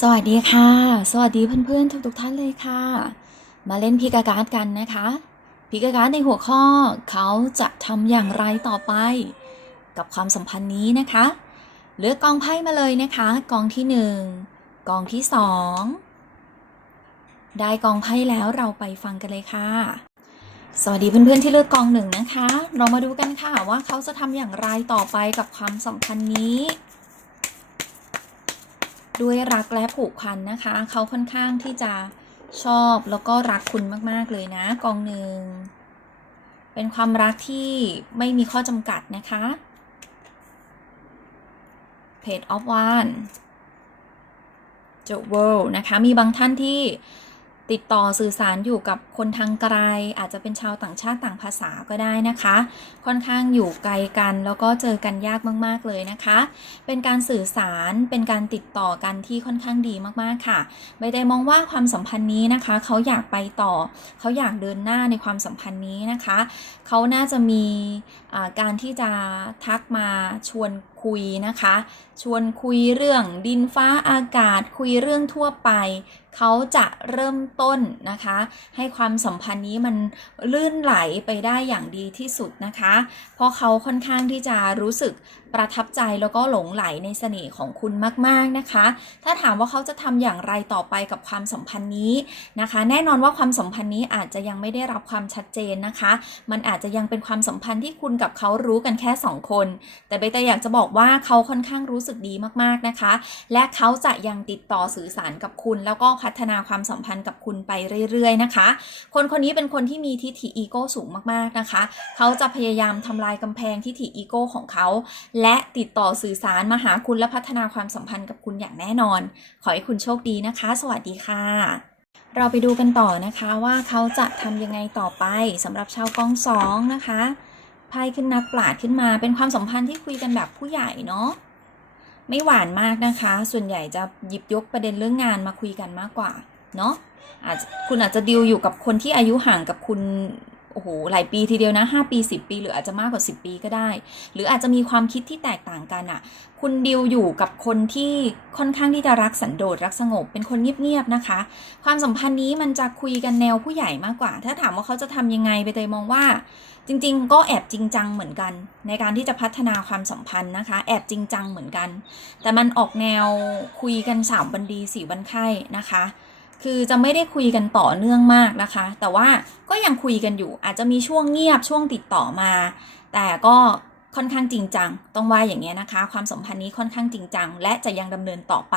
สวัสดีค่ะ สวัสดีเพื่อนๆทุกๆท่านเลยค่ะ มาเล่นพิกาการ์ดกันนะคะพิกาการ์ดในหัวข้อเขาจะทำอย่างไรต่อไป กับความสัมพันธ์นี้นะคะ เลือกกองไพ่มาเลยนะคะ กองที่หนึ่งกองที่สองได้กองไพ่แล้วเราไปฟังกันเลยค่ะ สวัสดีเพื่อนๆที่เลือกกองหนึ่งนะคะ เรามาดูกันค่ะว่าเขาจะทำอย่างไรต่อไปกับความสัมพันธ์นี้ ด้วยรักและผูกพันนะคะ เขาค่อนข้างที่จะชอบแล้วก็รักคุณมากๆเลยนะ กองหนึ่ง เป็นความรักที่ไม่มีข้อจำกัดนะคะเพจออฟวาน The World นะคะ มีบางท่านที่ ติดต่อสื่อสารอยู่กับคนทางไกล อาจจะเป็นชาวต่างชาติต่างภาษาก็ได้นะคะ ค่อนข้างอยู่ไกลกันแล้วก็เจอกันยากมาก ๆ เลยนะคะ เป็นการสื่อสารเป็นการติดต่อกันที่ค่อนข้างดีมากๆค่ะใบเตยมองว่าความสัมพันธ์นี้นะคะ เขาอยากไปต่อ เขาอยากเดินหน้าในความสัมพันธ์นี้นะคะ เขาน่าจะมีการที่จะทักมาชวน คุยนะคะ ชวนคุยเรื่องดินฟ้าอากาศ คุยเรื่องทั่วไป เขาจะเริ่มต้นนะคะ ให้ความสัมพันธ์นี้มันลื่นไหลไปได้อย่างดีที่สุดนะคะ เพราะเขาค่อนข้างที่จะรู้สึกประทับใจแล้วก็หลงไหลในเสน่ห์ของคุณมากๆนะคะ ถ้าถามว่าเขาจะทำอย่างไรต่อไปกับความสัมพันธ์นี้นะคะ แน่นอนว่าความสัมพันธ์นี้อาจจะยังไม่ได้รับความชัดเจนนะคะ มันอาจจะยังเป็นความสัมพันธ์ที่คุณกับเขารู้กันแค่ 2 คน แต่ใบเตยอยากจะบอกว่าเขาค่อนข้างรู้สึกดีมากๆนะคะ และเขาจะยังติดต่อสื่อสารกับคุณ แล้วก็พัฒนาความสัมพันธ์กับคุณไปเรื่อย ๆ นะคะ คนคนนี้เป็นคนที่มีทิฐิอีโก้สูงมากๆนะคะ เขาจะพยายามทำลายกำแพงทิฐิอีโก้ของเขา และติดต่อสื่อสารมาหาคุณและพัฒนาความสัมพันธ์กับคุณอย่างแน่นอน ขอให้คุณโชคดีนะคะ สวัสดีค่ะเราไปดูกันต่อนะคะว่าเขาจะทำยังไงต่อไปสำหรับชาวกองสองนะคะ พ่ขึ้นนักปราดขึ้นมา เป็นความสัมพันธ์ที่คุยกันแบบผู้ใหญ่เนาะไม่หวานมากนะคะ ส่วนใหญ่จะหยิบยกประเด็นเรื่องงานมาคุยกันมากกว่า เนาะอาจจะคุณอาจจะดิวอยู่กับคนที่อายุห่างกับคุณ โอ้โหหลายปีทีเดียวนะ5ปี 10 ปี หรืออาจจะมากกว่า 10 ปีก็ได้ หรืออาจจะมีความคิดที่แตกต่างกันอะ่ะ คุณดิวอยู่กับคนที่ค่อนข้างที่จะรักสันโดษรักสงบ เป็นคนเงียบๆนะคะ ความสัมพันธ์นี้มันจะคุยกันแนวผู้ใหญ่มากกว่า ถ้าถามว่าเขาจะทำยังไงไปเตยมองว่า จริง ๆ ก็แอบจริงจังเหมือนกัน ในการที่จะพัฒนาความสัมพันธ์นะคะ แอบจริงจังเหมือนกัน แต่มันออกแนวคุยกันสามวันดีสี่วันไข้นะคะ คือจะไม่ได้คุยกันต่อเนื่องมากนะคะ แต่ว่าก็ยังคุยกันอยู่ อาจจะมีช่วงเงียบช่วงติดต่อมา แต่ก็ค่อนข้างจริงจัง ต้องว่าอย่างนี้ยนะคะ ความสัมพันธ์นี้ค่อนข้างจริงจัง และจะยังดำเนินต่อไป